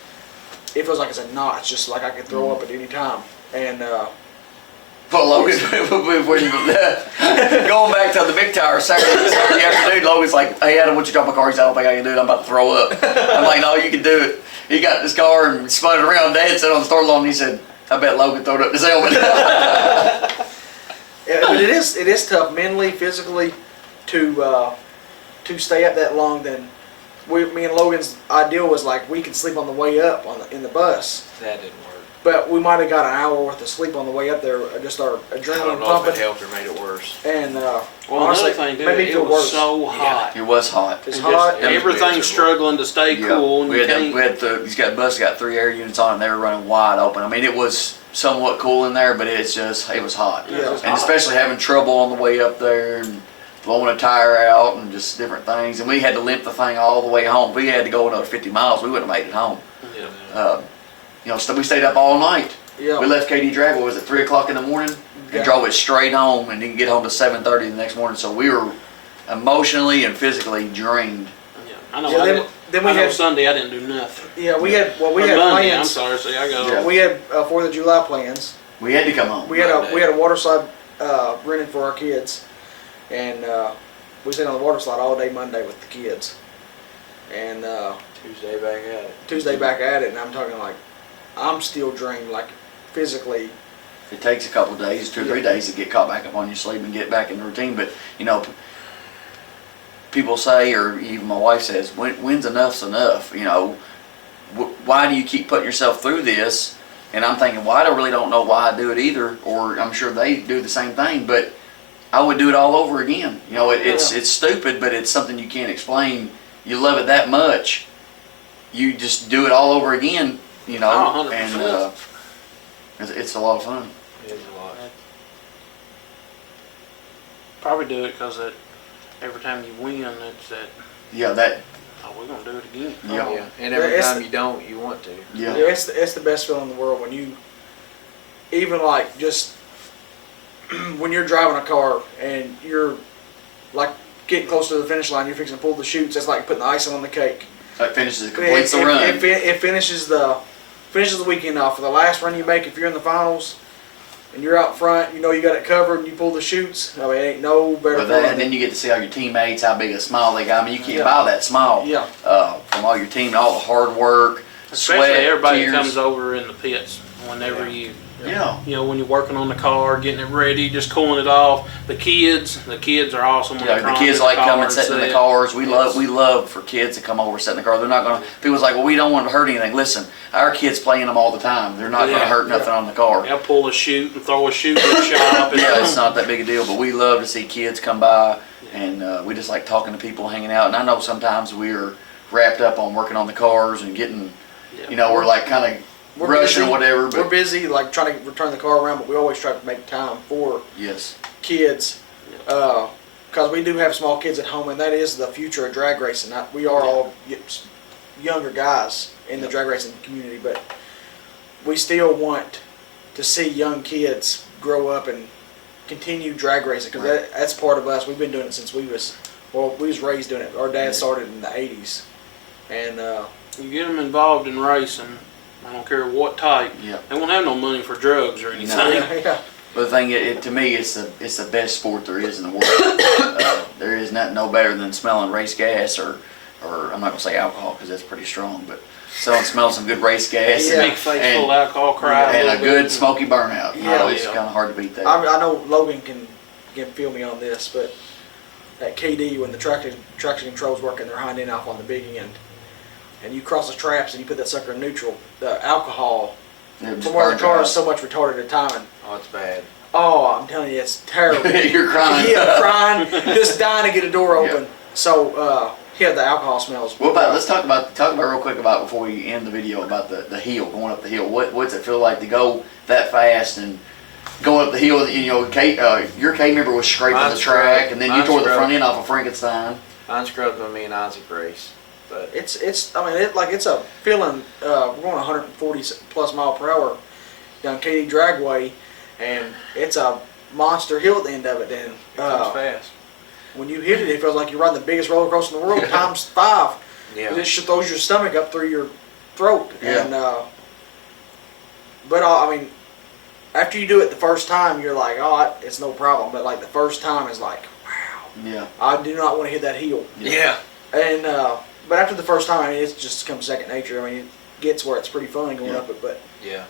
it feels like it's a knot. It's just like I could throw up at any time. And but Logan, going back to the big tower Saturday afternoon, Logan's like, "Hey Adam, why don't you drop my car?" He said, "I don't think I can do it. I'm about to throw up." I'm like, "No, you can do it." He got this car and spun it around. Dad sat on the start lawn and he said, "I bet Logan throwed up his helmet." Yeah, but it is tough mentally, physically, to stay up that long. Then me and Logan's ideal was like we could sleep on the way up in the bus. That didn't work. But we might have got an hour worth of sleep on the way up there. Just our I adrenaline don't know pumping. if it helped or made it worse. And Well, honestly, another thing, dude, made me it feel was worse. so hot. It was hot. It's It hot. just, It was everything's miserable. struggling to stay cool, and We you had, can't. he's got bus got 3 air units on and they were running wide open. I mean, it was somewhat cool in there, but it was hot. Yeah, it was And hot. especially having trouble on the way up there and blowing a tire out and just different things. And we had to limp the thing all the way home. We had to go another 50 miles. We wouldn't have made it home. Yeah. So we stayed up all night. Yeah. We left KD Dragway, was it 3 o'clock in the morning? And Yeah. drove it straight home and didn't get home to 7:30 the next morning. So we were emotionally and physically drained. Yeah, I know. Yeah, I then- did, then we I know had- Sunday I didn't do nothing. Yeah, we had Or we had Monday, I'm plans. sorry. See, I go. Yeah. We had 4th of July plans. We had to come home. We had Monday. a water slide rented for our kids, and we stayed on the water slide all day Monday with the kids, and Tuesday back at it. Tuesday back at it. And I'm talking like I'm still drained, like physically. It takes a couple of days, 2 or 3 days to get caught back up on your sleep and get back in the routine. But, people say, or even my wife says, when's enough's enough? Why do you keep putting yourself through this? And I'm thinking, well, I really don't know why I do it either, or I'm sure they do the same thing, but I would do it all over again. It's stupid, but it's something you can't explain. You love it that much, you just do it all over again, Oh, 100%. and it's a lot of fun. It is a lot. Probably do it because every time you win, it's that. Yeah, that, Oh, we're gonna do it again. yeah, Yeah, and every It's time the- you don't, you want to. yeah. Yeah, it's the best feeling in the world when you, even like just when you're driving a car and you're like getting close to the finish line, you're fixing to pull the chutes. It's like putting the icing on the cake. That finishes, it completes the run. It finishes the weekend off. For the last run you make, if you're in the finals and you're out front, you got it covered and you pull the chutes. I mean, it ain't no better But that, feeling. and then you get to see all your teammates, how big a smile they got. I mean, you can't Yeah. buy that smile Yeah. from all your team, all the hard work, Especially sweat, everybody tears. that comes over in the pits whenever Yeah. when you're working on the car, getting it ready, just cooling it off. The kids are awesome. When Yeah, they're the trying kids to like car coming, and sitting in the sit. cars. We love for kids to come over, sit in the car. They're not gonna. People's like, well, we don't want to hurt anything. Listen, our kids playing them all the time. They're not gonna Yeah. hurt nothing on the car. They'll pull a chute and throw a chute in the shop. And Yeah, it's not that big a deal, but we love to see kids come by, and we just like talking to people, hanging out. And I know sometimes we're wrapped up on working on the cars and getting, we're like kind of We're rushing busy. or whatever. We're But busy, like trying to return the car around, but we always try to make time for yes, kids, because we do have small kids at home, and that is the future of drag racing. We are all younger guys in the drag racing community, but we still want to see young kids grow up and continue drag racing, because that's part of us. We've been doing it since we was raised doing it. Our dad started in the 80s, and you get them involved in racing. I don't care what type. yeah. They won't have no money for drugs or anything. yeah. But the thing, to me, it's the best sport there is in the world. There is no better than smelling race gas, or I'm not gonna say alcohol because that's pretty strong, but smelling some good race gas Yeah. Big face full of alcohol, cry and a little good bit. smoky burnout. Yeah. It's kind of hard to beat that. I know Logan can feel me on this, but at KD, when the traction control's working their hind end off on the big end, and you cross the traps and you put that sucker in neutral, the alcohol It just from where the burns car out. is so much retarded at timing. Oh, it's bad. Oh, I'm telling you, it's terrible. You're crying. Yeah, crying, just dying to get a door open. So, yeah, the alcohol smells. What about, let's talk about real quick about, before we end the video, about the hill, going up the hill. What's it feel like to go that fast and going up the hill? You know, your K member was scraping Mine's the track, scrubbed. and then you Mine's tore the front scrubbed. end off of Frankenstein. Mine scrubbed when me and Isaac race. But I mean, it's a feeling, we're going 140 plus mile per hour down KD Dragway, and it's a monster hill at the end of it. And it comes fast. when you hit it, it feels like you're riding the biggest roller coaster in the world times 5. Yeah. It just throws your stomach up through your throat. Yeah. And, but I mean, after you do it the first time, you're like, oh, it's no problem. But like the first time is like, wow, Yeah. I do not want to hit that hill. Yeah. And but after the first time, I mean, it's just comes second nature. I mean, it gets where it's pretty fun going up it, but Yeah.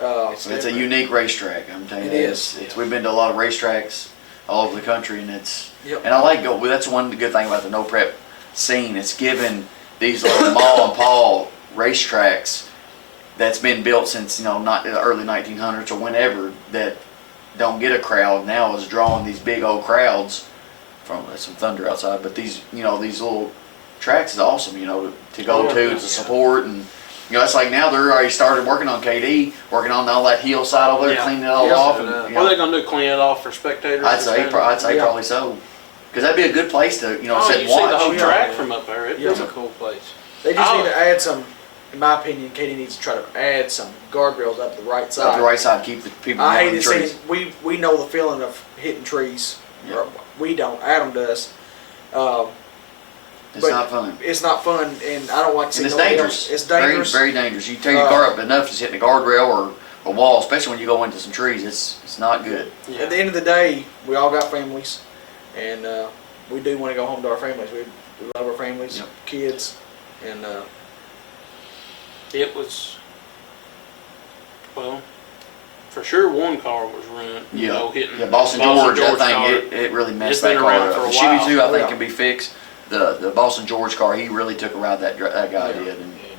It's a unique racetrack. I'm telling you, It is. We've been to a lot of racetracks all over the country, and it's Yep. and I like go. Well, that's one good thing about the no prep scene. It's given these little mall and paul racetracks that's been built since not the early 1900s or whenever, that don't get a crowd now, is drawing these big old crowds from. There's some thunder outside, but these these little tracks is awesome. To go to support. And it's like now they're already started working on KD, working on all that hillside over there, Yeah. cleaning it all Yeah. off. Yeah. And, What are they gonna do? Clean it off for spectators? I'd say Yeah. probably so, because that'd be a good place to Oh, sit you and see watch. the whole Yeah. track from up there. It Yeah. It's was a cool place. they just Oh. need to add some. In my opinion, Katie needs to try to add some guardrails up the right side. Up the right side, keep the people I on hate the it trees. seeing we know the feeling of hitting trees. Yeah. Or we don't. Adam does. It's but not fun. It's not fun, and I don't like And seeing it's nobody dangerous. else. It's dangerous. Very, very dangerous. You tear your car up enough, just hitting a guardrail or a wall, especially when you go into some trees. It's not good. Yeah. At the end of the day, we all got families, and we do want to go home to our families. We love our families, Yep. kids, and It was, well, for sure one car was ruined. Hitting Yeah, Boston George, that thing, car. it really messed It's that been car around up. for a The Chevy while. 2, I think, Yeah. can be fixed. The Boston George car, he really took a ride that guy did, and Yeah, it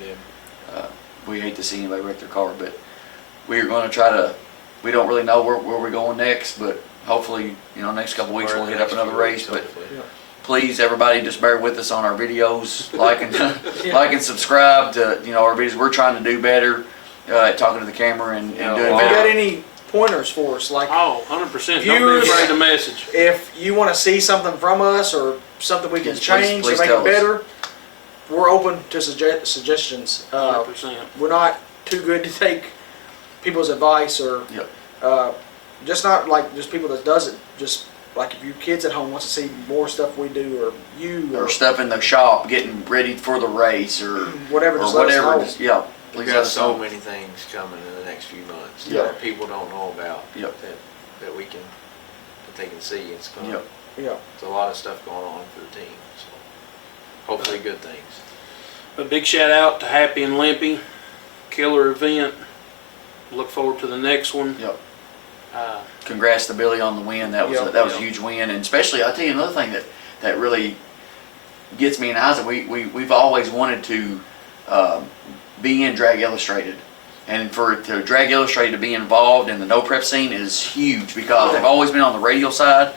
did. we hate to see anybody wreck their car, but we're going to try to. We don't really know where we're going next, but hopefully, next couple weeks Or we'll the hit up next another few race. weeks, But hopefully. please, everybody, just bear with us on our videos, like and subscribe to our videos. We're trying to do better at talking to the camera and Yeah, doing if you wow. got better. any pointers for us, like Oh, 100%. Don't be Viewers- afraid to message. if you want to see something from us or something we can Yes, change please or make tell it us. better, we're open to suggestions. 100%. We're not too good to take people's advice or Yep. just not like just people that does it. Just like if your kids at home wants to see more stuff we do, or you Or stuff in the shop, getting ready for the race, or whatever, or just let us whatever. know. Just, yeah, We please let got us so know. many things coming in the next few months Yeah. that people don't know about. Yep. That they can see. It's going. Yep. Yeah. There's a lot of stuff going on for the team. So hopefully good things. A big shout out to Happy and Limpy. Killer event. Look forward to the next one. Yep. Uh, Congrats to Billy on the win. That was Yep. that was a huge win, and especially I'll tell you another thing that really gets me and Isaac. We've always wanted to be in Drag Illustrated, and for Drag Illustrated to be involved in the no prep scene is huge because they've always been on the radio side,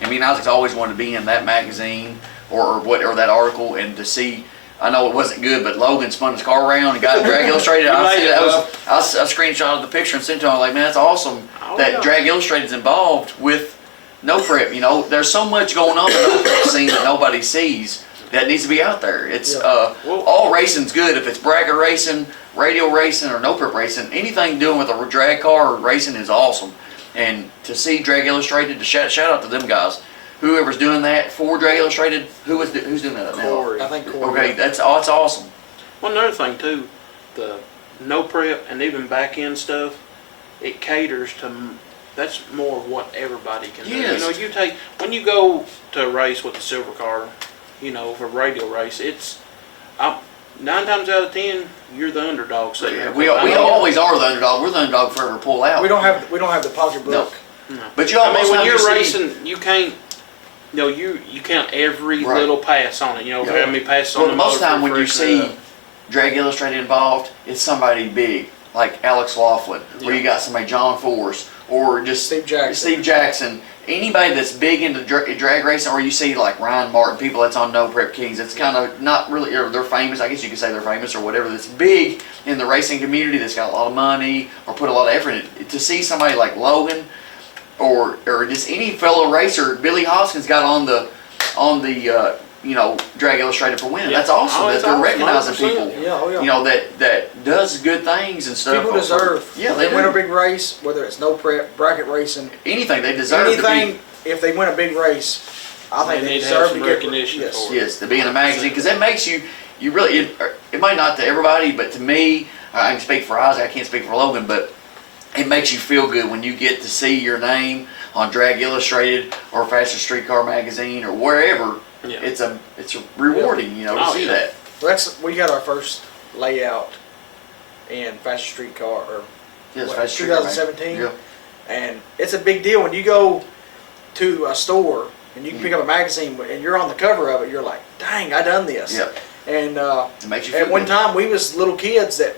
and me and Isaac's always wanted to be in that magazine or that article, and to see. I know it wasn't good, but Logan spun his car around and got Drag Illustrated. I made see it, that I screenshotted the picture and sent to him. I was like, man, that's awesome Oh, that yeah. Drag Illustrated's involved with no prep. There's so much going on in the no prep scene that nobody sees that needs to be out there. It's all racing's good. If it's bragger racing, radio racing, or no prep racing, anything doing with a drag car or racing is awesome. And to see Drag Illustrated, to shout out to them guys. Whoever's doing that for Drag Illustrated, who's doing that now? Corey. I think Corey. Okay, that's awesome. One other thing too, the no prep and even back end stuff, it caters to. That's more what everybody can Yes. do. You take when you go to a race with a silver car, for a radio race, it's 9 times out of 10 you're the underdog. So We always are the underdog. We're the underdog if we ever pull out. We don't have the pocketbook. But you I almost mean, when have you're to see- racing, you can't. You count every Right. little pass on it. Yeah. How many passes on Well, the most of motor the time for when you freshening see up. Drag Illustrated involved, it's somebody big, like Alex Laughlin, or Yeah. you got somebody John Force, or just Steve Jackson. Anybody that's big into drag racing, or you see like Ryan Martin, people that's on No Prep Kings, it's kind of not really, or they're famous, I guess you could say they're famous or whatever, that's big in the racing community, that's got a lot of money or put a lot of effort in it. To see somebody like Logan or just any fellow racer, Billy Hoskins got on the Drag Illustrated for winning. Yeah. That's awesome Oh, that it's they're awesome, recognizing 100%. people. Yeah, oh yeah. You know, that does good things and stuff. People deserve. Yeah, they they win do. a big race, whether it's no prep, bracket racing, Anything they deserve anything. to If they win a big race, I think They they need to deserve have to some get recognition yes. for be, yes, to be in a magazine, because that makes you really, it might not to everybody, but to me, I can speak for Isaac, I can't speak for Logan, but it makes you feel good when you get to see your name on Drag Illustrated or Faster Streetcar Magazine or wherever. Yeah. It's rewarding, to Oh, see yeah. that. Well, we got our first layout in Faster Streetcar, or Yes, what, Faster Streetcar Magazine. 2017, Yeah. and it's a big deal when you go to a store and you can pick up a magazine and you're on the cover of it. You're like, dang, I done this. Yep. And It makes you feel at one good. time we was little kids that,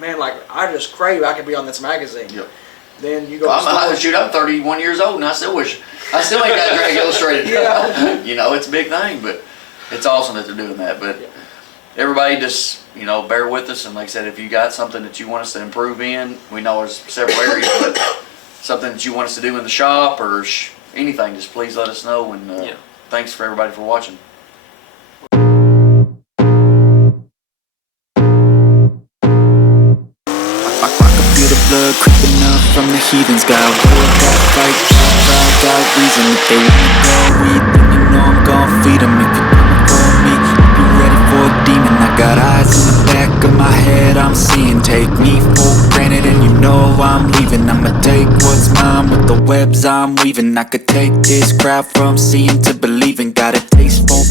man, like I just crave I could be on this magazine. Yep. Then you go to the store. I'm 31 years old and I still ain't got Drag Illustrated. Yeah. It's a big thing, but it's awesome that they're doing that. But everybody just, bear with us. And like I said, if you got something that you want us to improve in, we know there's several areas, but something that you want us to do in the shop or anything, just please let us know. And thanks for everybody for watching. I can feel the blood creeping up from the heathens. Got war, got fight, got pride, got reason. If they wanna go eat, then you know I'm gon' feed them. If you're coming for me, be ready for a demon. I got eyes in the back of my head, I'm seeing. Take me for granted and you know I'm leaving. I'ma take what's mine with the webs I'm weaving. I could take this crowd from seeing to believing. Got a taste for